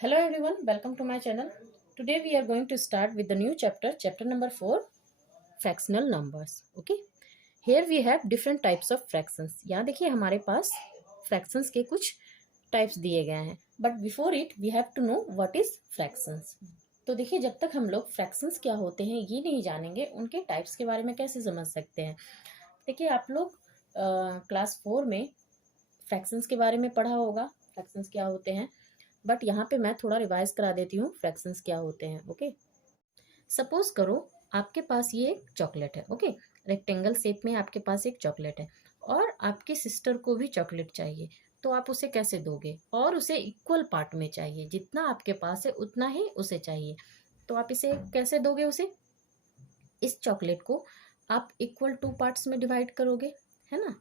Hello everyone, welcome to my channel. Today we are going to start with the new chapter number 4, fractional numbers. Okay, here we have different types of fractions. यहाँ देखिए हमारे पास fractions के कुछ types दिए गए हैं, but before it we have to know what is fractions. तो देखिए जब तक हम लोग fractions क्या होते हैं ये नहीं जानेंगे, उनके types के बारे में कैसे समझ सकते हैं। देखिए आप लोग क्लास 4 में फ्रैक्शंस के बारे में पढ़ा होगा, फ्रैक्शंस क्या होते हैं, बट यहाँ पे मैं थोड़ा रिवाइज करा देती हूँ फ्रैक्शंस क्या होते हैं। ओके, सपोज करो आपके पास ये एक चॉकलेट है। ओके, रेक्टेंगल शेप में आपके पास एक चॉकलेट है और आपके सिस्टर को भी चॉकलेट चाहिए, तो आप उसे कैसे दोगे? और उसे इक्वल पार्ट में चाहिए, जितना आपके पास है उतना ही उसे चाहिए, तो आप इसे कैसे दोगे उसे? इस चॉकलेट को आप इक्वल 2 पार्ट्स में डिवाइड करोगे, है ना।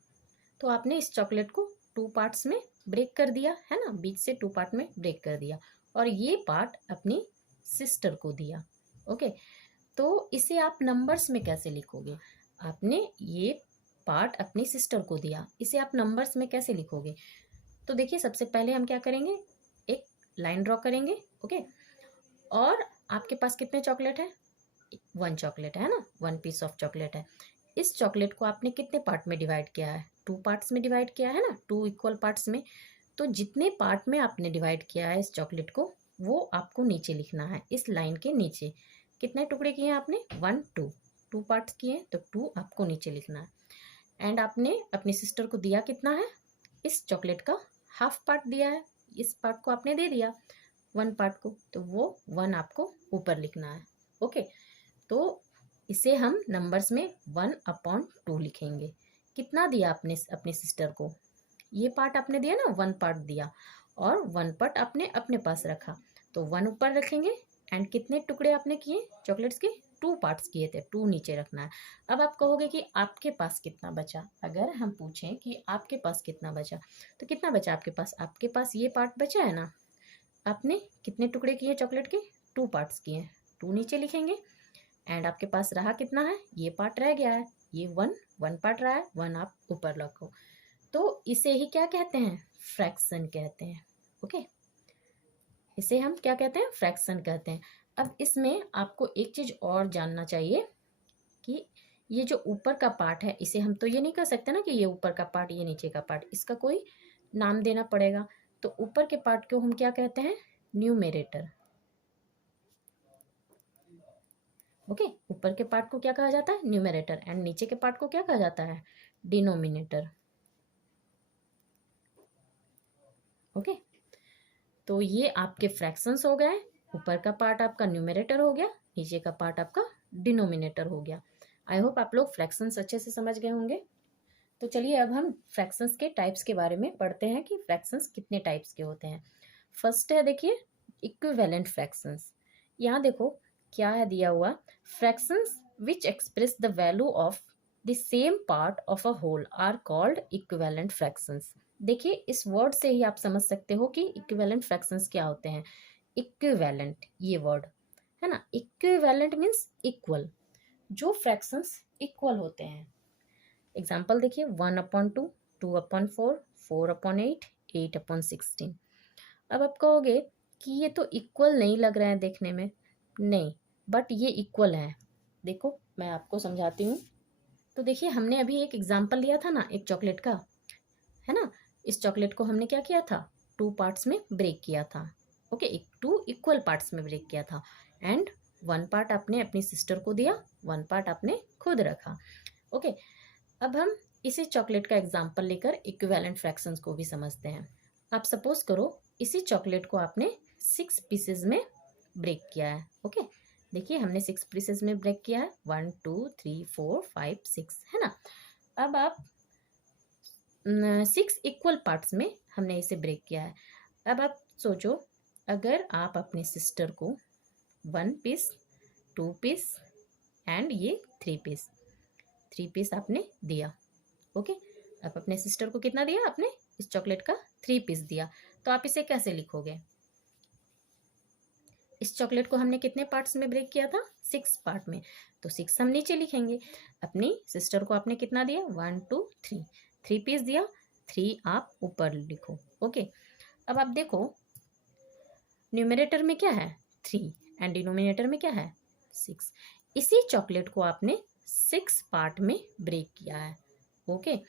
तो आपने इस चॉकलेट को 2 पार्ट्स में ब्रेक कर दिया, है ना, बीच से 2 पार्ट में ब्रेक कर दिया और ये पार्ट अपनी सिस्टर को दिया। ओके, तो इसे आप नंबर्स में कैसे लिखोगे? आपने ये पार्ट अपनी सिस्टर को दिया, इसे आप नंबर्स में कैसे लिखोगे? तो देखिए सबसे पहले हम क्या करेंगे, एक लाइन ड्रॉ करेंगे। ओके, और आपके पास कितने चॉकलेट है? 1 चॉकलेट है ना, 1 पीस ऑफ चॉकलेट है। इस चॉकलेट को आपने कितने पार्ट में डिवाइड किया है? 2 पार्ट्स में डिवाइड किया है ना, 2 इक्वल पार्ट्स में। तो जितने पार्ट में आपने डिवाइड किया है इस चॉकलेट को, वो आपको नीचे लिखना है, इस लाइन के नीचे। कितने टुकड़े किए हैं आपने? 1 2, 2 पार्ट्स किए हैं तो 2 आपको नीचे लिखना है। एंड आपने अपनी सिस्टर को दिया कितना है? इस चॉकलेट का हाफ पार्ट दिया है, इस पार्ट को आपने दे दिया 1 पार्ट को, तो वो 1 आपको ऊपर लिखना है। ओके, तो इसे हम नंबर्स में 1/2 लिखेंगे। कितना दिया आपने अपने सिस्टर को? ये पार्ट आपने दिया ना, 1 पार्ट दिया और 1 पार्ट आपने अपने पास रखा, तो 1 ऊपर रखेंगे। एंड कितने टुकड़े आपने किए चॉकलेट्स के? 2 पार्ट्स किए थे, 2 नीचे रखना है। अब आप कहोगे कि आपके पास कितना बचा? अगर हम पूछें कि आपके पास कितना बचा, तो कितना बचा आपके पास? आपके पास ये पार्ट बचा है ना। आपने कितने टुकड़े किए चॉकलेट के? 2 पार्ट्स किए, 2 नीचे लिखेंगे। एंड आपके पास रहा कितना है? ये पार्ट रह गया है, ये 1 पार्ट रहा है, 1 आप ऊपर रखो। तो इसे ही क्या कहते हैं? फ्रैक्शन कहते हैं। ओके, इसे हम क्या कहते हैं? फ्रैक्शन कहते हैं। अब इसमें आपको एक चीज और जानना चाहिए कि ये जो ऊपर का पार्ट है, इसे हम तो ये नहीं कह सकते ना कि ये ऊपर का पार्ट, ये नीचे का पार्ट, इसका कोई नाम देना पड़ेगा। तो ऊपर के पार्ट को हम क्या कहते हैं? न्यूमेरेटर। ओके, ऊपर के पार्ट को क्या कहा जाता है? न्यूमेरेटर। एंड नीचे के पार्ट को क्या कहा जाता है? डिनोमिनेटर। ओके, तो ये आपके फ्रैक्शंस हो गए। ऊपर का पार्ट आपका न्यूमेरेटर हो गया, नीचे का पार्ट आपका डिनोमिनेटर हो गया। आई होप आप लोग फ्रैक्शंस अच्छे से समझ गए होंगे। तो चलिए अब हम फ्रैक्शंस के टाइप्स के बारे में पढ़ते हैं कि फ्रैक्शंस कितने टाइप्स के होते हैं। फर्स्ट है देखिए इक्विवेलेंट फ्रैक्शंस। यहाँ देखो क्या है दिया हुआ, fractions which express the value of the same part of a whole are called equivalent fractions. देखिए इस वर्ड से ही आप समझ सकते हो कि इक्विवेलेंट फ्रैक्शंस क्या होते हैं। इक्विवेलेंट ये वर्ड है ना, इक्विवेलेंट मीन्स इक्वल, जो फ्रैक्शंस इक्वल होते हैं। एग्जाम्पल देखिए 1/2, 2/4, 4/8, 8/16। अब आप कहोगे कि ये तो इक्वल नहीं लग रहा है देखने में। नहीं, बट ये इक्वल है। देखो मैं आपको समझाती हूँ। तो देखिए हमने अभी एक एग्जाम्पल लिया था ना, एक चॉकलेट का, है ना। इस चॉकलेट को हमने क्या किया था? 2 पार्ट्स में ब्रेक किया था। ओके, 2 इक्वल पार्ट्स में ब्रेक किया था। एंड 1 पार्ट आपने अपनी सिस्टर को दिया, 1 पार्ट आपने खुद रखा। ओके, अब हम इसी चॉकलेट का एग्जाम्पल लेकर इक्विवेलेंट फ्रैक्शंस को भी समझते हैं। आप सपोज करो इसी चॉकलेट को आपने 6 पीसेज में ब्रेक किया है। ओके, देखिए हमने 6 पीसेज में ब्रेक किया है, 1 2 3 4 5 6, है ना। अब आप 6 इक्वल पार्ट्स में हमने इसे ब्रेक किया है। अब आप सोचो, अगर आप अपनी सिस्टर को 1 पीस, 2 पीस एंड ये 3 पीस आपने दिया। ओके, अब अपने सिस्टर को कितना दिया आपने? इस चॉकलेट का 3 पीस दिया। तो आप इसे कैसे लिखोगे? इस चॉकलेट को हमने कितने पार्ट्स में ब्रेक किया था? 6 पार्ट में, तो 6 हम नीचे लिखेंगे। अपनी सिस्टर को आपने कितना दिया? 1 2 3, 3 पीस दिया, 3 आप ऊपर लिखो। ओके, अब आप देखो न्यूमरेटर में क्या है 3 एंड डिनोमिनेटर में क्या है 6। इसी चॉकलेट को आपने 6 पार्ट में ब्रेक किया है। ओके,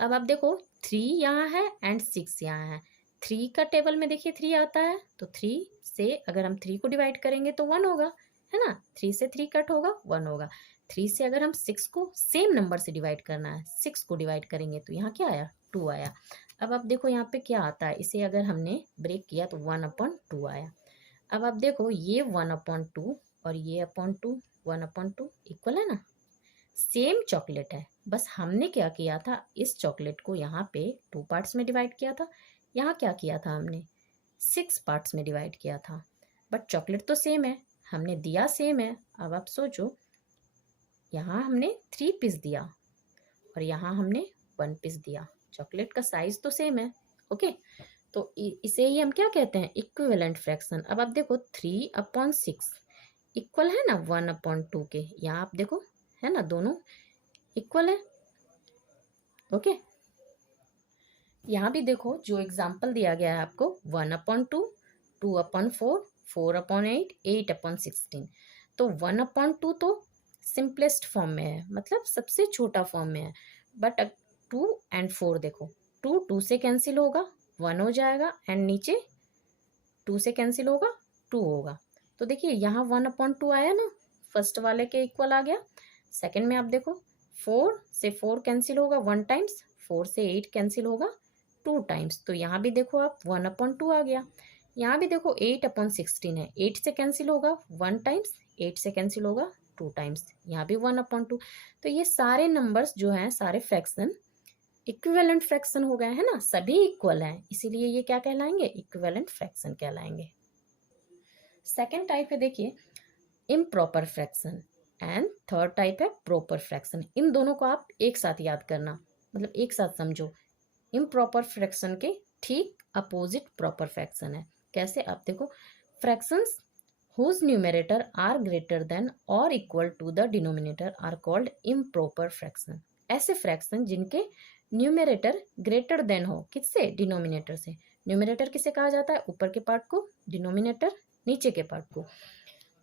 अब आप देखो 3 यहाँ है एंड 6 यहाँ है। 3 का टेबल में देखिए 3 आता है, तो 3 से अगर हम 3 को डिवाइड करेंगे तो 1 होगा, है ना। 3 से 3 कट होगा 1 होगा। 3 से अगर हम 6 को सेम नंबर से डिवाइड करना है, 6 को डिवाइड करेंगे तो यहाँ क्या आया 2 आया। अब आप देखो यहाँ पे क्या आता है, इसे अगर हमने ब्रेक किया तो 1/2 आया। अब आप देखो ये 1/2 और ये अपॉन 2, 1/2 इक्वल है ना, सेम चॉकलेट है। बस हमने क्या किया था, इस चॉकलेट को यहाँ पे 2 पार्ट्स में डिवाइड किया था, यहाँ क्या किया था हमने 6 पार्ट्स में डिवाइड किया था। बट चॉकलेट तो सेम है, हमने दिया सेम है। अब आप सोचो, यहाँ हमने 3 पीस दिया और यहाँ हमने 1 पीस दिया, चॉकलेट का साइज तो सेम है। ओके, तो इसे ही हम क्या कहते हैं इक्विवेलेंट फ्रैक्शन। अब आप देखो 3/6 इक्वल है ना 1/2 के, यहाँ आप देखो है ना दोनों इक्वल है। ओके, यहाँ भी देखो जो एग्जाम्पल दिया गया है आपको 1/2, 2/4, 4/8, 8/16। तो 1/2 तो सिंपलेस्ट फॉर्म में है, मतलब सबसे छोटा फॉर्म में है। बट 2 एंड 4 देखो, 2 से कैंसिल होगा 1 हो जाएगा एंड नीचे 2 से कैंसिल होगा 2 होगा। तो देखिए यहाँ 1/2 आया ना, फर्स्ट वाले के इक्वल आ गया। सेकंड में आप देखो 4 से 4 कैंसिल होगा 1 टाइम्स, 4 से 8 कैंसिल होगा 2 टाइम्स, तो यहाँ भी देखो आप 1/2 आ गया। यहाँ भी देखो 8/16 है, 8 से कैंसिल होगा 1 टाइम्स, 8 से कैंसिल होगा 2 टाइम्स, यहाँ भी 1/2। तो ये सारे नंबर्स जो हैं, सारे फ्रैक्शन इक्विवेलेंट फ्रैक्शन हो गए हैं ना, सभी इक्वल हैं, इसीलिए ये क्या कहलाएंगे इक्विवेलेंट फ्रैक्शन कहलाएंगे। सेकेंड टाइप है देखिए improper fraction and third type है प्रॉपर फ्रैक्शन। इन दोनों को आप एक साथ याद करना, मतलब एक साथ समझो। इम्प्रॉपर फ्रैक्शन के ठीक अपोजिट प्रॉपर फ्रैक्शन है। कैसे, आप देखो fractions whose numerator are greater than or equal to the denominator are called improper fraction। ऐसे फ्रैक्शन जिनके न्यूमरेटर ग्रेटर देन हो किससे, डिनोमिनेटर से। न्यूमरेटर किसे कहा जाता है, ऊपर के पार्ट को, डिनोमिनेटर नीचे के पार्ट को।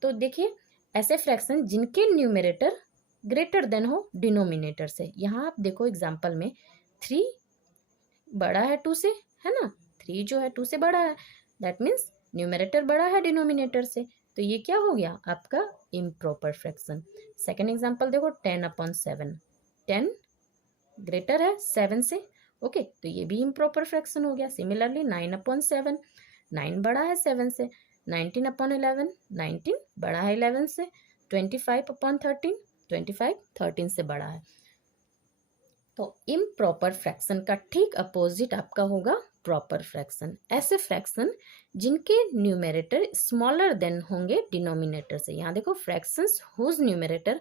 तो देखिए ऐसे फ्रैक्शन जिनके न्यूमरेटर ग्रेटर देन हो डिनोमिनेटर से। यहाँ आप देखो एग्जाम्पल में 3 बड़ा है 2 से, है ना, 3 जो है 2 से बड़ा है, दैट मीन्स न्यूमरेटर बड़ा है डिनोमिनेटर से, तो ये क्या हो गया आपका इम्प्रॉपर फ्रैक्शन। सेकेंड एग्जाम्पल देखो 10/7, 10 ग्रेटर है 7 से, ओके, तो ये भी इम्प्रॉपर फ्रैक्शन हो गया। सिमिलरली 9/7, 9 बड़ा है 7 से। 19/11, 19 बड़ा है 11 से। 25/13, 25 13 से बड़ा है। तो इम्प्रॉपर फ्रैक्शन का ठीक अपोजिट आपका होगा प्रॉपर फ्रैक्शन। ऐसे फ्रैक्शन जिनके न्यूमरेटर स्मॉलर देन होंगे डिनोमिनेटर से। यहाँ देखो fractions whose numerator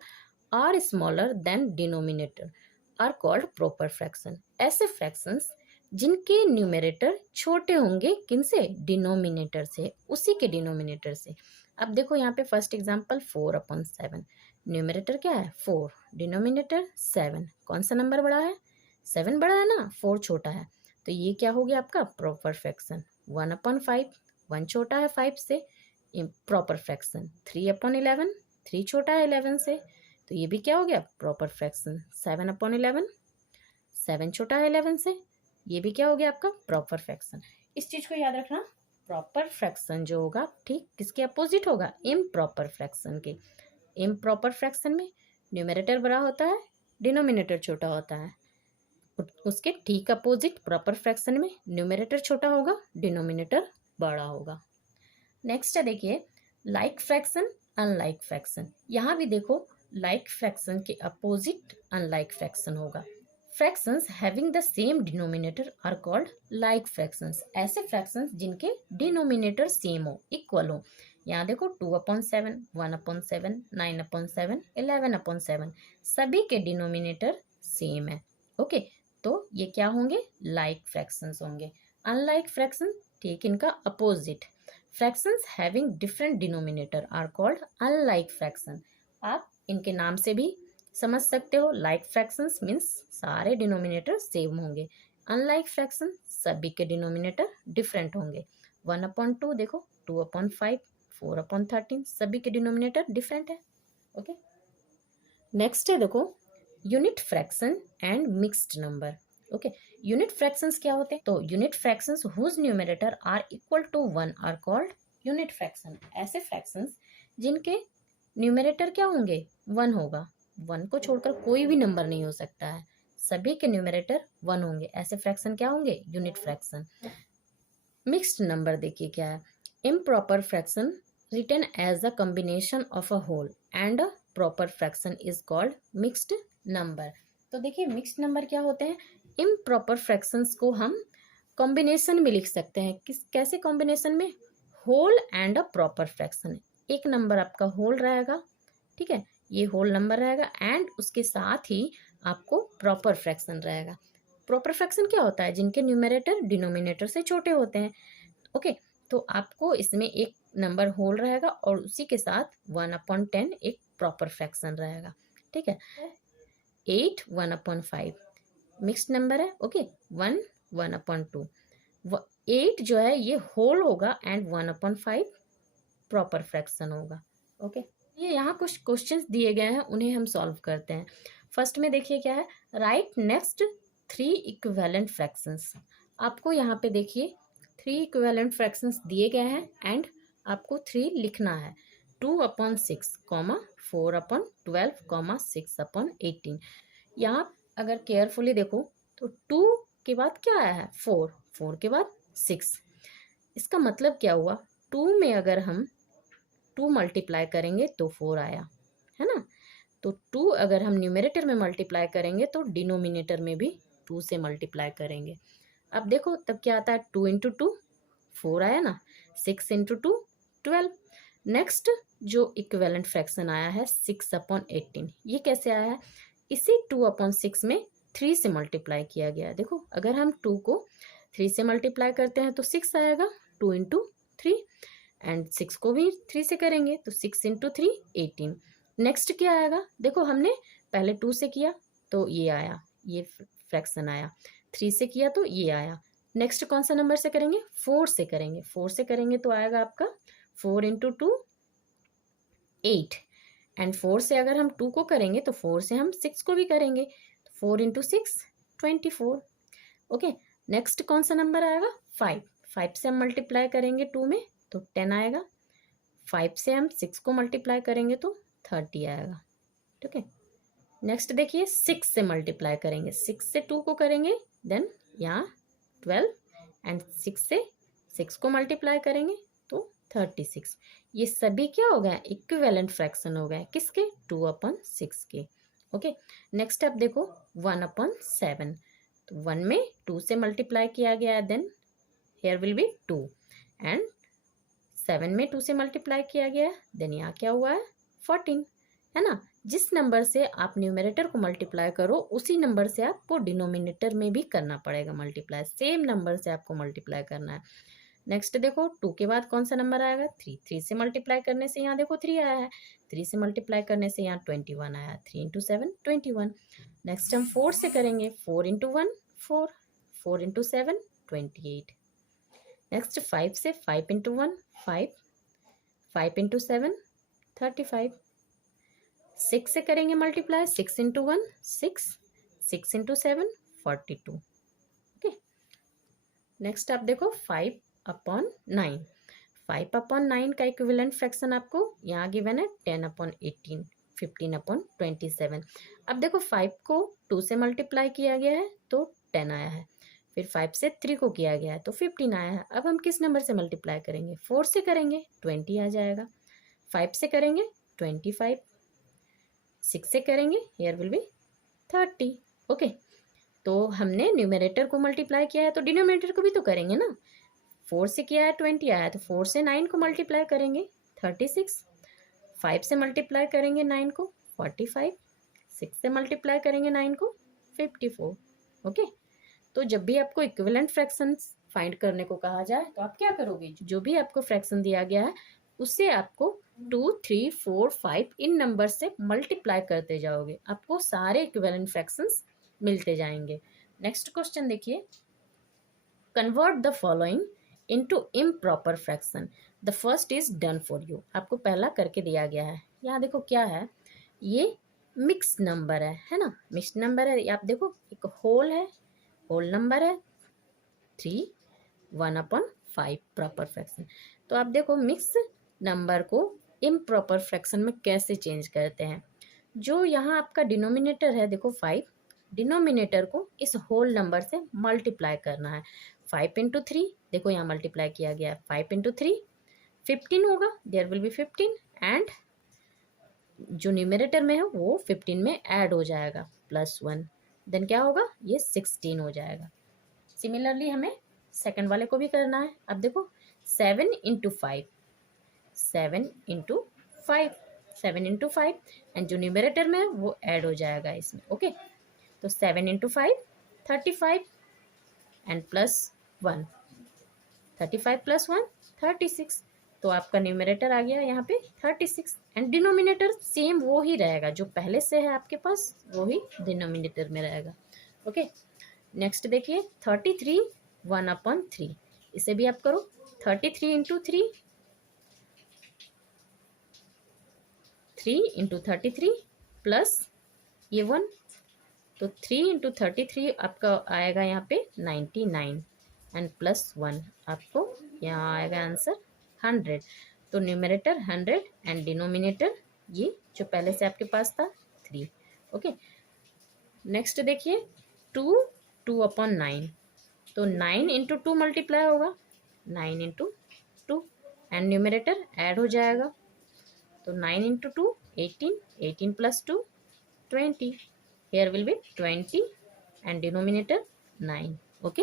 are smaller than denominator are called proper fraction. ऐसे फ्रैक्शंस जिनके न्यूमरेटर छोटे होंगे किनसे, डिनोमिनेटर से, उसी के डिनोमिनेटर से। अब देखो यहाँ पे फर्स्ट एग्जांपल 4/7, न्यूमरेटर क्या है 4, डिनोमिनेटर 7, कौन सा नंबर बड़ा है 7 बड़ा है ना, 4 छोटा है, तो ये क्या हो गया आपका प्रॉपर फ्रैक्शन। 1/5, 1 छोटा है 5 से, प्रॉपर फ्रैक्शन। 3/11, 3 छोटा है 11 से, तो ये भी क्या हो गया प्रॉपर फ्रैक्शन। 7/11, 7 छोटा है 11 से, ये भी क्या हो गया आपका प्रॉपर फ्रैक्शन। इस चीज को याद रखना, प्रॉपर फ्रैक्शन जो होगा ठीक किसके अपोजिट होगा, इम्प्रॉपर फ्रैक्शन के। इम्प्रॉपर फ्रैक्शन में न्यूमरेटर बड़ा होता है, डिनोमिनेटर छोटा होता है। उसके ठीक अपोजिट प्रॉपर फ्रैक्शन में न्यूमरेटर छोटा होगा, डिनोमिनेटर बड़ा होगा। नेक्स्ट है देखिए लाइक फ्रैक्शन अनलाइक फ्रैक्शन। यहाँ भी देखो लाइक फ्रैक्शन के अपोजिट अनलाइक फ्रैक्शन होगा। Fractions having the same denominator are called like fractions. ऐसे फ्रैक्शंस जिनके डिनोमिनेटर सेम हो, इक्वल हो। यहाँ देखो 2/7, 1/7, 9/7, 11/7, सभी के डिनोमिनेटर सेम है। ओके, तो ये क्या होंगे लाइक फ्रैक्शंस होंगे। अनलाइक फ्रैक्शन ठीक इनका opposite. Fractions having different denominator are called unlike fraction. आप इनके नाम से भी समझ सकते हो, लाइक फ्रैक्शंस मीन्स सारे डिनोमिनेटर सेम होंगे, अनलाइक फ्रैक्शन सभी के डिनोमिनेटर डिफरेंट होंगे। 1/2 देखो, 2/5, 4/13, सभी के डिनोमिनेटर डिफरेंट है। ओके, नेक्स्ट है देखो unit fraction and mixed number. Okay, unit fractions क्या होते हैं? तो unit fractions whose numerator are equal to 1 are called unit fraction. ऐसे फ्रैक्शंस जिनके न्यूमरेटर क्या होंगे? 1 होगा। 1 को छोड़कर कोई भी नंबर नहीं हो सकता है, सभी के न्यूमरेटर 1 होंगे, ऐसे फ्रैक्शन क्या होंगे? Unit fraction. मिक्स्ड नंबर देखिए क्या है? Improper fraction written as a combination of a whole and a proper fraction is called mixed number. तो देखिए मिक्स्ड नंबर क्या होते हैं? इम्प्रॉपर फ्रैक्शंस को हम कॉम्बिनेशन में लिख सकते हैं। किस कैसे कॉम्बिनेशन में? Whole and a proper fraction. एक नंबर आपका होल रहेगा, ठीक है, ये होल नंबर रहेगा, एंड उसके साथ ही आपको प्रॉपर फ्रैक्शन रहेगा। प्रॉपर फ्रैक्शन क्या होता है? जिनके न्यूमरेटर डिनोमिनेटर से छोटे होते हैं। ओके, तो आपको इसमें एक नंबर होल रहेगा और उसी के साथ 1/10 एक प्रॉपर फ्रैक्शन रहेगा, ठीक है। 8 1/5 मिक्स्ड नंबर है। ओके, 1 1/2, 8 जो है ये होल होगा एंड 1/5 प्रॉपर फ्रैक्शन होगा। ओके, ये यहाँ कुछ क्वेश्चंस दिए गए हैं, उन्हें हम सॉल्व करते हैं। फर्स्ट में देखिए क्या है? Right next 3 equivalent fractions. आपको यहाँ पे देखिए 3 इक्विवेलेंट फ्रैक्शंस दिए गए हैं एंड आपको 3 लिखना है। 2/6, 4/12, 6/18। यहाँ अगर केयरफुली देखो तो 2 के बाद क्या आया है? 4, 4 के बाद 6। इसका मतलब क्या हुआ? 2 में अगर हम 2 मल्टीप्लाई करेंगे तो 4 आया, है ना। तो 2 अगर हम न्यूमरेटर में मल्टीप्लाई करेंगे तो डिनोमिनेटर में भी 2 से मल्टीप्लाई करेंगे। अब देखो तब क्या आता है? 2 इंटू 2 4 आया ना, 6 इंटू 2 12। नेक्स्ट जो इक्विवेलेंट फ्रैक्शन आया है 6/18, ये कैसे आया है? इसी 2/6 में 3 से मल्टीप्लाई किया गया है। देखो अगर हम 2 को 3 से मल्टीप्लाई करते हैं तो 6 आएगा, 2 इंटू 3, एंड 6 को भी 3 से करेंगे तो 6 इंटू 3 18। नेक्स्ट क्या आएगा? देखो हमने पहले 2 से किया तो ये आया, ये फ्रैक्शन आया, 3 से किया तो ये आया। नेक्स्ट कौन सा नंबर से करेंगे? 4 से करेंगे। 4 से करेंगे तो आएगा आपका 4 इंटू 2 8, एंड 4 से अगर हम 2 को करेंगे तो 4 से हम 6 को भी करेंगे, 4 इंटू 6 24। ओके, नेक्स्ट कौन सा नंबर आएगा? 5। 5 से हम मल्टीप्लाई करेंगे 2 में तो 10 आएगा, 5 से हम 6 को मल्टीप्लाई करेंगे तो 30 आएगा, ठीक है। नेक्स्ट देखिए 6 से मल्टीप्लाई करेंगे, 6 से 2 को करेंगे देन यहाँ 12, एंड 6 से 6 को मल्टीप्लाई करेंगे तो 36। ये सभी क्या हो गए? इक्विवेलेंट फ्रैक्शन हो गए, किसके? 2/6 के। ओके, नेक्स्ट अब देखो 1/7। तो 1 में 2 से मल्टीप्लाई किया गया है, then here will be 2, and 7 में 2 से मल्टीप्लाई किया गया, देन यहाँ क्या हुआ है? 14, है ना। जिस नंबर से आप न्यूमरेटर को मल्टीप्लाई करो उसी नंबर से आपको डिनोमिनेटर में भी करना पड़ेगा मल्टीप्लाई, सेम नंबर से आपको मल्टीप्लाई करना है। नेक्स्ट देखो 2 के बाद कौन सा नंबर आएगा? 3। 3 से मल्टीप्लाई करने से यहाँ देखो 3 आया है, 3 से मल्टीप्लाई करने से यहाँ 21 आया, 3 इंटू 7 21। नेक्स्ट हम 4 से करेंगे, 4 इंटू 1 4, 4 इंटू 7 28। नेक्स्ट 5 से, 5 इंटू 1 5, 5 इंटू 7 35। 6 से करेंगे multiply, 6 into 1 6, 6 into 7 42। Okay, next आप देखो 5/9। 5/9 का इक्विवेलेंट फ्रैक्शन आपको यहाँ गिवन है 10/18, 15/27। अब देखो 5 को 2 से मल्टीप्लाई किया गया है तो 10 आया है, फिर 5 से 3 को किया गया है तो 15 आया है। अब हम किस नंबर से मल्टीप्लाई करेंगे? 4 से करेंगे, 20 आ जाएगा, 5 से करेंगे 25, 6 से करेंगे हेयर विल बी 30। ओके, तो हमने न्यूमरेटर को मल्टीप्लाई किया है तो डिनोमिनेटर को भी तो करेंगे ना। 4 से किया है 20 आया, तो 4 से 9 को मल्टीप्लाई करेंगे 36, 5 से मल्टीप्लाई करेंगे 9 को 45, 6 से मल्टीप्लाई करेंगे 9 को 54। ओके, तो जब भी आपको इक्विवेलेंट फ्रैक्शंस फाइंड करने को कहा जाए तो आप क्या करोगे? जो भी आपको फ्रैक्शन दिया गया है उससे आपको 2 3 4 5 इन नंबर से मल्टीप्लाई करते जाओगे, आपको सारे इक्विवेलेंट फ्रैक्शंस मिलते जाएंगे। नेक्स्ट क्वेश्चन देखिए, convert the following into improper fraction. The first is done for you. आपको पहला करके दिया गया है। यहाँ देखो क्या है, ये मिक्स नंबर है ना, मिक्स नंबर है। आप देखो एक होल है, होल नंबर है 3, 1/5 प्रॉपर फ्रैक्शन। तो आप देखो मिक्स नंबर को इम्प्रॉपर फ्रैक्शन में कैसे चेंज करते हैं। जो यहाँ आपका डिनोमिनेटर है देखो 5, डिनोमिनेटर को इस होल नंबर से मल्टीप्लाई करना है। 5 × 3, देखो यहाँ मल्टीप्लाई किया गया है, 5 × 3 15 होगा, देयर विल बी 15 एंड जो न्यूमरेटर में है वो 15 में ऐड हो जाएगा +1, देन क्या होगा, ये 16 हो जाएगा। सिमिलरली हमें सेकंड वाले को भी करना है। अब देखो 7 × 5, 7 × 5 एंड जो न्यूमरेटर में है वो ऐड हो जाएगा इसमें। ओके, तो 7 × 5 35 एंड +1, 35 + 1 36। तो आपका न्यूमरेटर आ गया यहाँ पे 36 एंड डिनोमिनेटर सेम वो ही रहेगा, जो पहले से है आपके पास वो ही डिनोमिनेटर में रहेगा। ओके, नेक्स्ट देखिए 33 1/3, इसे भी आप करो 33 × 3, 3 × 33 प्लस ये 1, तो 3 × 33 आपका आएगा यहाँ पे 99 एंड +1 आपको यहाँ आएगा आंसर 100। तो न्यूमरेटर 100 एंड डिनोमिनेटर ये जो पहले से आपके पास था 3। ओके, नेक्स्ट देखिए 2 2/9, तो 9 × 2 मल्टीप्लाई होगा, 9 × 2 एंड न्यूमरेटर ऐड हो जाएगा। तो 9 × 2 18, 18 + 2 20, here will be 20 and denominator 9। Okay,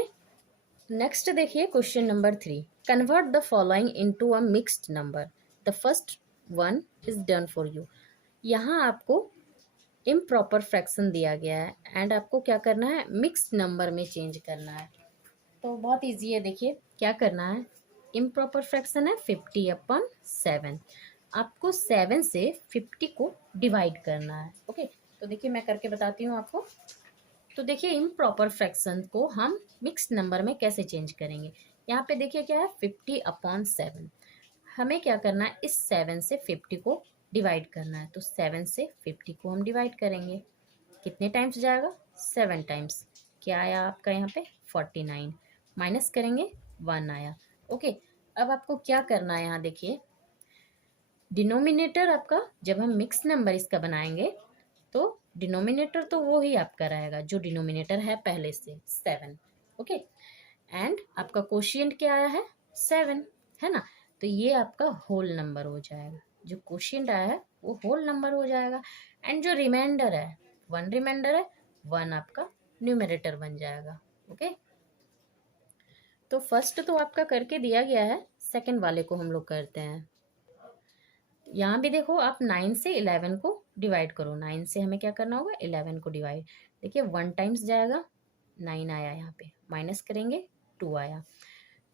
next देखिए question number 3, convert the following into a mixed number, the first one is done for you. यहाँ आपको इम्प्रॉपर फ्रैक्शन दिया गया है एंड आपको क्या करना है, मिक्स्ड नंबर में चेंज करना है। तो बहुत इजी है, देखिए क्या करना है। इम्प्रॉपर फ्रैक्शन है 50/7, आपको 7 से 50 को डिवाइड करना है। ओके, तो देखिए मैं करके बताती हूँ आपको। तो देखिए इम्प्रॉपर फ्रैक्शन को हम मिक्स्ड नंबर में कैसे चेंज करेंगे। यहाँ पे देखिए क्या है 50/7, हमें क्या करना है, इस 7 से 50 को डिवाइड करना है। तो 7 से 50 को हम डिवाइड करेंगे, कितने टाइम्स जाएगा, 7 टाइम्स। क्या आया आपका यहाँ पे 49, माइनस करेंगे 1 आया। ओके, अब आपको क्या करना है, यहाँ देखिए डिनोमिनेटर आपका जब हम मिक्स नंबर इसका बनाएंगे तो डिनोमिनेटर तो वो ही आपका रहेगा जो डिनोमिनेटर है पहले से 7। ओके, एंड आपका कोशिएंट क्या आया है 7, है ना, तो ये आपका होल नंबर हो जाएगा। जो कोशिएंट आया है वो होल नंबर हो जाएगा एंड जो रिमाइंडर है 1 रिमाइंडर है, 1 आपका न्यूमरेटर बन जाएगा। ओके, तो फर्स्ट तो आपका करके दिया गया है, सेकंड वाले को हम लोग करते हैं। यहाँ भी देखो आप 9 से 11 को डिवाइड करो, 9 से हमें क्या करना होगा 11 को डिवाइड। देखिए 1 टाइम्स जाएगा, 9 आया, यहाँ पे माइनस करेंगे 2 आया।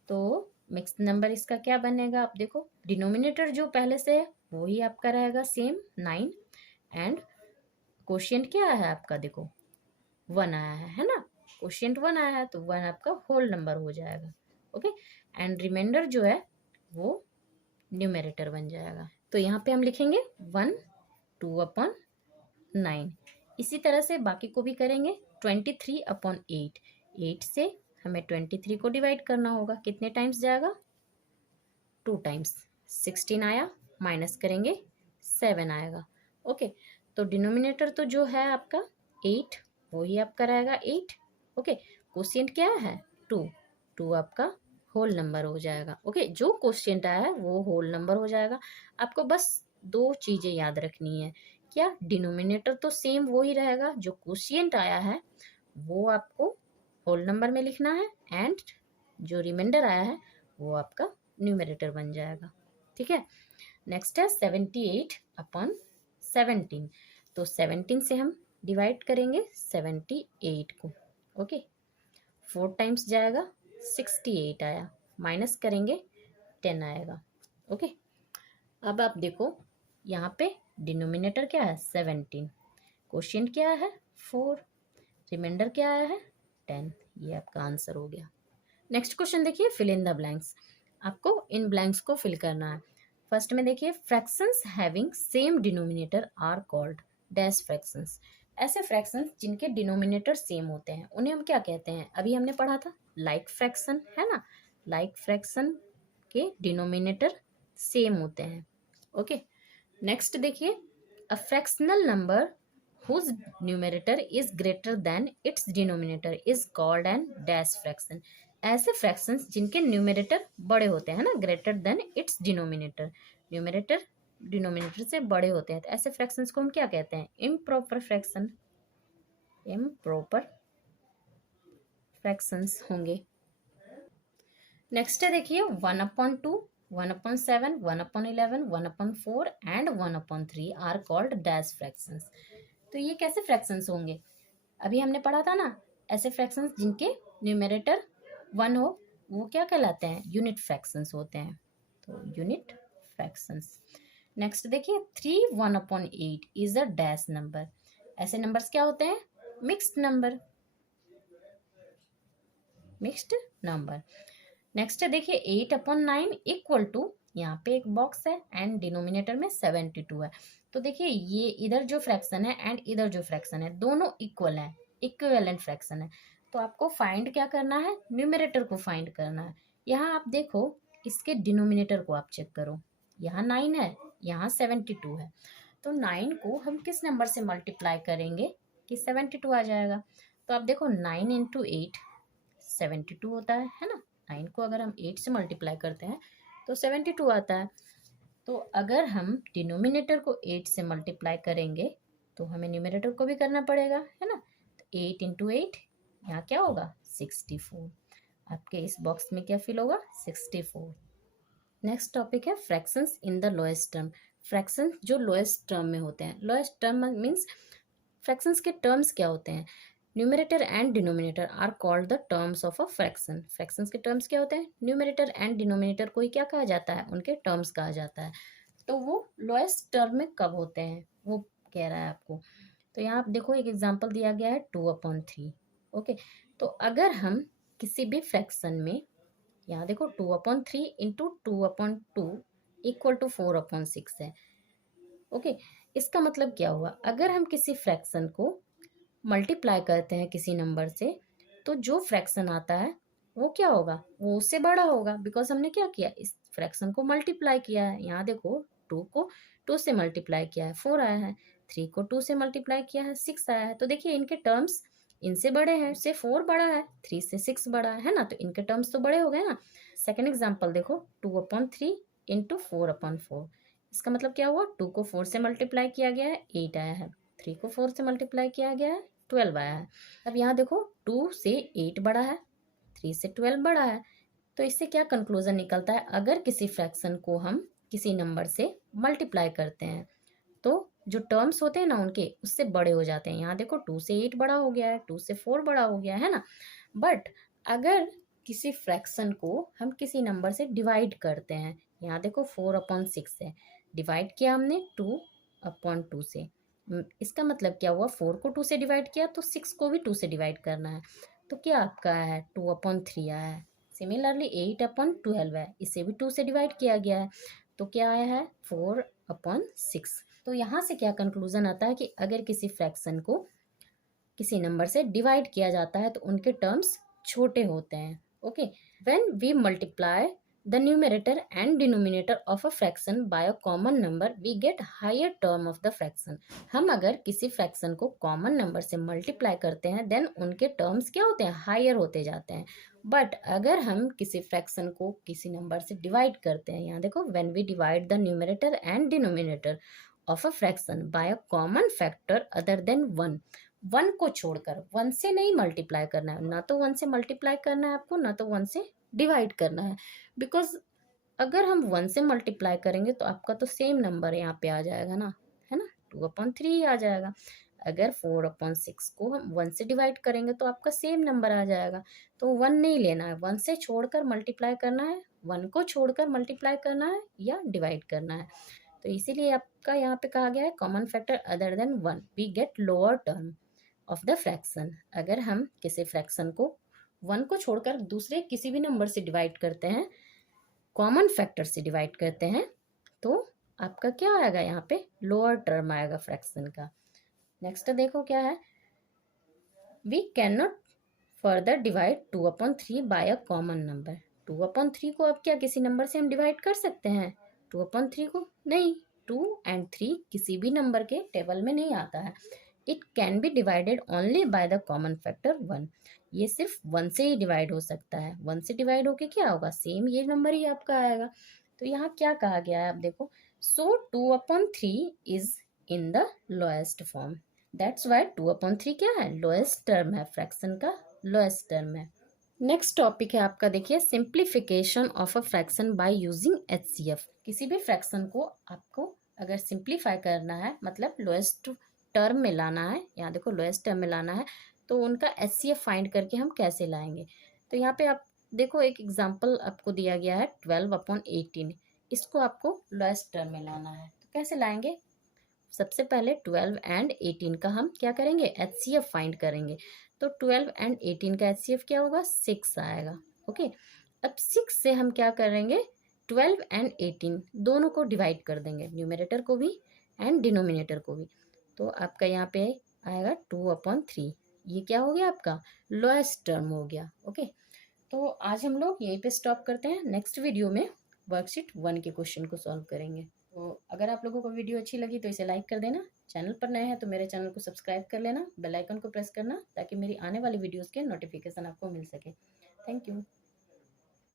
तो मिक्स नंबर इसका क्या बनेगा, आप देखो डिनोमिनेटर जो पहले से है वो ही आपका रहेगा सेम 9 एंड कोशिएंट क्या है आपका, देखो 1 आया है ना, कोशिएंट 1 आया है तो 1 आपका होल नंबर हो जाएगा। ओके, एंड रिमाइंडर जो है वो न्यूमरेटर बन जाएगा। तो यहाँ पे हम लिखेंगे 1 2/9। इसी तरह से बाकी को भी करेंगे 23/8, 8 से हमें 23 को डिवाइड करना होगा, कितने टाइम्स जाएगा 2 टाइम्स, 16 आया, माइनस करेंगे 7 आएगा। ओके, तो डिनोमिनेटर तो जो है आपका 8 वही आपका रहेगा 8। ओके, कोशिएंट क्या है 2, 2 आपका होल नंबर हो जाएगा। ओके, जो कोशिएंट आया है वो होल नंबर हो जाएगा। आपको बस 2 चीज़ें याद रखनी है, क्या डिनोमिनेटर तो सेम वो ही रहेगा, जो कोशिएंट आया है वो आपको होल नंबर में लिखना है एंड जो रिमाइंडर आया है वो आपका न्यूमरेटर बन जाएगा। ठीक है, नेक्स्ट है 78/17, तो 17 से हम डिवाइड करेंगे 78 को। ओके, 4 टाइम्स जाएगा, 68 आया, माइनस करेंगे 10 आएगा। ओके, अब आप देखो यहाँ पे डिनोमिनेटर क्या है 17, कोशिएंट क्या है 4, रिमाइंडर क्या आया है 10, ये आपका आंसर हो गया। नेक्स्ट क्वेश्चन देखिए, फिल इन द ब्लैंक्स। आपको इन ब्लैंक्स को फिल करना है। फर्स्ट में देखिए, fractions having same denominator are called dash fractions. ऐसे फ्रैक्शंस जिनके डिनोमिनेटर सेम होते हैं उन्हें हम क्या कहते हैं? अभी हमने पढ़ा था लाइक फ्रैक्शन, है ना। लाइक फ्रैक्शन के डिनोमिनेटर सेम होते हैं। ओके, नेक्स्ट देखिए, a fractional number whose numerator is greater than its denominator is called an dash fraction। ऐसे फ्रैक्शंस जिनके न्यूमरेटर बड़े होते हैं ना, greater than it's denominator, numerator denominator से बड़े होते हैं, तो ऐसे फ्रैक्शंस को हम क्या कहते हैं? इम्प्रॉपर फ्रैक्शन, इम्प्रॉपर फ्रैक्शंस होंगे। नेक्स्ट है देखिए, 1/2, 1/7, 1/11, 1/4 and 1/3 are called dash fractions. तो ये कैसे फ्रैक्शंस होंगे? अभी हमने पढ़ा था ना, ऐसे फ्रैक्शंस जिनके न्यूमरेटर 1 हो वो क्या कहलाते हैं? यूनिट फ्रैक्शंस होते हैं। तो यूनिट फ्रैक्शंस। नेक्स्ट देखिए, 3/1/8 इज अ डैश नंबर। ऐसे नंबर्स क्या होते हैं? Mixed number, mixed number. Next है देखिए, 8/9 इक्वल टू, यहाँ पे एक बॉक्स है एंड डिनोमिनेटर में 72 है। तो देखिए ये इधर जो फ्रैक्शन है एंड इधर जो फ्रैक्शन है दोनों इक्वल है, इक्विवेलेंट फ्रैक्शन है। तो आपको फाइंड क्या करना है? न्यूमरेटर को फाइंड करना है। यहाँ आप देखो, इसके डिनोमिनेटर को आप चेक करो, यहाँ 9 है, यहाँ 72 है। तो 9 को हम किस नंबर से मल्टीप्लाई करेंगे कि 72 आ जाएगा? तो आप देखो 9 इंटू 8 72 होता है ना। 9 को अगर हम 8 से मल्टीप्लाई करते हैं तो 72 आता है। तो अगर हम डिनोमिनेटर को 8 से मल्टीप्लाई करेंगे तो हमें न्यूमरेटर को भी करना पड़ेगा, है ना। तो 8 इंटू 8 यहाँ क्या होगा? 64। आपके इस बॉक्स में क्या फिल होगा? 64। नेक्स्ट टॉपिक है fractions in the lowest term. Fractions जो लोएस्ट टर्म में होते हैं। लोएस्ट टर्म मीन्स फ्रैक्शंस के टर्म्स क्या होते हैं? Numerator and denominator are called the terms of a fraction. Fractions के टर्म्स क्या होते हैं? न्यूमरेटर एंड डिनोमिनेटर को ही क्या कहा जाता है? उनके टर्म्स कहा जाता है। तो वो लोएस्ट टर्म में कब होते हैं वो कह रहा है आपको। तो यहाँ आप देखो, एक एग्जांपल दिया गया है 2/3। ओके, तो अगर हम किसी भी फ्रैक्शन में, यहाँ देखो 2/3 इंटू 2/2 इक्वल टू 4/6 है। ओके, इसका मतलब क्या हुआ? अगर हम किसी फ्रैक्शन को मल्टीप्लाई करते हैं किसी नंबर से, तो जो फ्रैक्शन आता है वो क्या होगा? वो उससे बड़ा होगा, बिकॉज हमने क्या किया? इस फ्रैक्शन को मल्टीप्लाई किया है। यहाँ देखो, 2 को 2 से मल्टीप्लाई किया है, 4 आया है। 3 को 2 से मल्टीप्लाई किया है, 6 आया है। तो देखिए इनके टर्म्स इनसे बड़े हैं, से 4 बड़ा है, 3 से 6 बड़ा है ना। तो इनके टर्म्स तो बड़े हो गए ना। सेकेंड एग्जाम्पल देखो, 2/3 इंटू 4/4। इसका मतलब क्या हुआ? 2 को 4 से मल्टीप्लाई किया गया है, 8 आया है। 3 को 4 से मल्टीप्लाई किया गया है, 12 आया है। अब यहाँ देखो, 2 से 8 बड़ा है, 3 से 12 बड़ा है। तो इससे क्या कंक्लूजन निकलता है? अगर किसी फ्रैक्शन को हम किसी नंबर से मल्टीप्लाई करते हैं तो जो टर्म्स होते हैं ना उनके, उससे बड़े हो जाते हैं। यहाँ देखो 2 से 8 बड़ा हो गया है, 2 से 4 बड़ा हो गया है ना। बट अगर किसी फ्रैक्शन को हम किसी नंबर से डिवाइड करते हैं, यहाँ देखो 4/6 है, डिवाइड किया हमने 2/2 से। इसका मतलब क्या हुआ? 4 को 2 से डिवाइड किया तो 6 को भी 2 से डिवाइड करना है। तो क्या आपका आया है? 2/3 आया है। सिमिलरली 8/12 है, इसे भी 2 से डिवाइड किया गया है। तो क्या आया है? 4/6। तो यहाँ से क्या कंक्लूजन आता है कि अगर किसी फ्रैक्शन को किसी नंबर से डिवाइड किया जाता है तो उनके टर्म्स छोटे होते हैं। Okay, when we multiply the numerator and denominator of a fraction by a common number we get higher term of the fraction. हम अगर किसी फ्रैक्शन को कॉमन नंबर से मल्टीप्लाई करते हैं देन उनके टर्म्स क्या होते हैं? हायर होते जाते हैं। बट अगर हम किसी फ्रैक्शन को किसी नंबर से डिवाइड करते हैं, यहाँ देखो, when we divide the numerator and denominator of a fraction by a common factor other than 1, 1 को छोड़कर, 1 से नहीं मल्टीप्लाई करना है, ना तो 1 से मल्टीप्लाई करना है आपको, ना तो 1 से डिवाइड करना है। बिकॉज अगर हम 1 से मल्टीप्लाई करेंगे तो आपका तो सेम नंबर यहाँ पे आ जाएगा ना, है ना, 2/3 ही आ जाएगा। अगर 4/6 को हम 1 से डिवाइड करेंगे तो आपका सेम नंबर आ जाएगा। तो 1 नहीं लेना है, 1 से छोड़कर मल्टीप्लाई करना है, 1 को छोड़कर मल्टीप्लाई करना है या डिवाइड करना है। तो इसीलिए आपका यहाँ पे कहा गया है common factor other than 1 we get lower term of the fraction. अगर हम किसी फ्रैक्शन को 1 को छोड़कर दूसरे किसी भी नंबर से डिवाइड करते हैं, कॉमन फैक्टर से डिवाइड करते हैं, तो आपका क्या आएगा, यहाँ पे लोअर टर्म आएगा फ्रैक्शन का। नेक्स्ट देखो क्या है, we can not further divide 2/3 by a common number. 2/3 को अब क्या किसी नंबर से हम डिवाइड कर सकते हैं? 2/3 को नहीं, 2 और 3 किसी भी नंबर के टेबल में नहीं आता है। It can be divided only by the common factor 1। ये सिर्फ 1 से ही डिवाइड हो सकता है। 1 से डिवाइड होके क्या होगा, सेम ये नंबर ही आपका आएगा। तो यहाँ क्या कहा गया है आप देखो, सो 2/3 is in the lowest form. That's why 2/3 क्या है, लोएस्ट टर्म है, फ्रैक्शन का लोएस्ट टर्म है। नेक्स्ट टॉपिक है आपका, देखिए simplification of a fraction by using HCF. किसी भी फ्रैक्शन को आपको अगर सिंप्लीफाई करना है, मतलब लोएस्ट टर्म में लाना है, यहाँ देखो लोएस्ट टर्म में लाना है, तो उनका एचसीएफ फाइंड करके हम कैसे लाएंगे। तो यहाँ पे आप देखो एक एग्जांपल आपको दिया गया है 12/18, इसको आपको लोएस्ट टर्म में लाना है, तो कैसे लाएंगे। सबसे पहले 12 और 18 का हम क्या करेंगे, एचसीएफ फाइंड करेंगे। तो 12 और 18 का एचसीएफ क्या होगा, 6 आएगा। ओके, अब 6 से हम क्या करेंगे, 12 और 18 दोनों को डिवाइड कर देंगे, न्यूमरेटर को भी एंड डिनोमिनेटर को भी। तो आपका यहाँ पे आएगा 2/3। ये क्या हो गया, आपका लोएस्ट टर्म हो गया। ओके, तो आज हम लोग यहीं पे स्टॉप करते हैं। नेक्स्ट वीडियो में वर्कशीट 1 के क्वेश्चन को सॉल्व करेंगे। तो अगर आप लोगों को वीडियो अच्छी लगी तो इसे लाइक कर देना, चैनल पर नए हैं तो मेरे चैनल को सब्सक्राइब कर लेना, बेल आइकन को प्रेस करना ताकि मेरी आने वाली वीडियोस के नोटिफिकेशन आपको मिल सके। Thank you.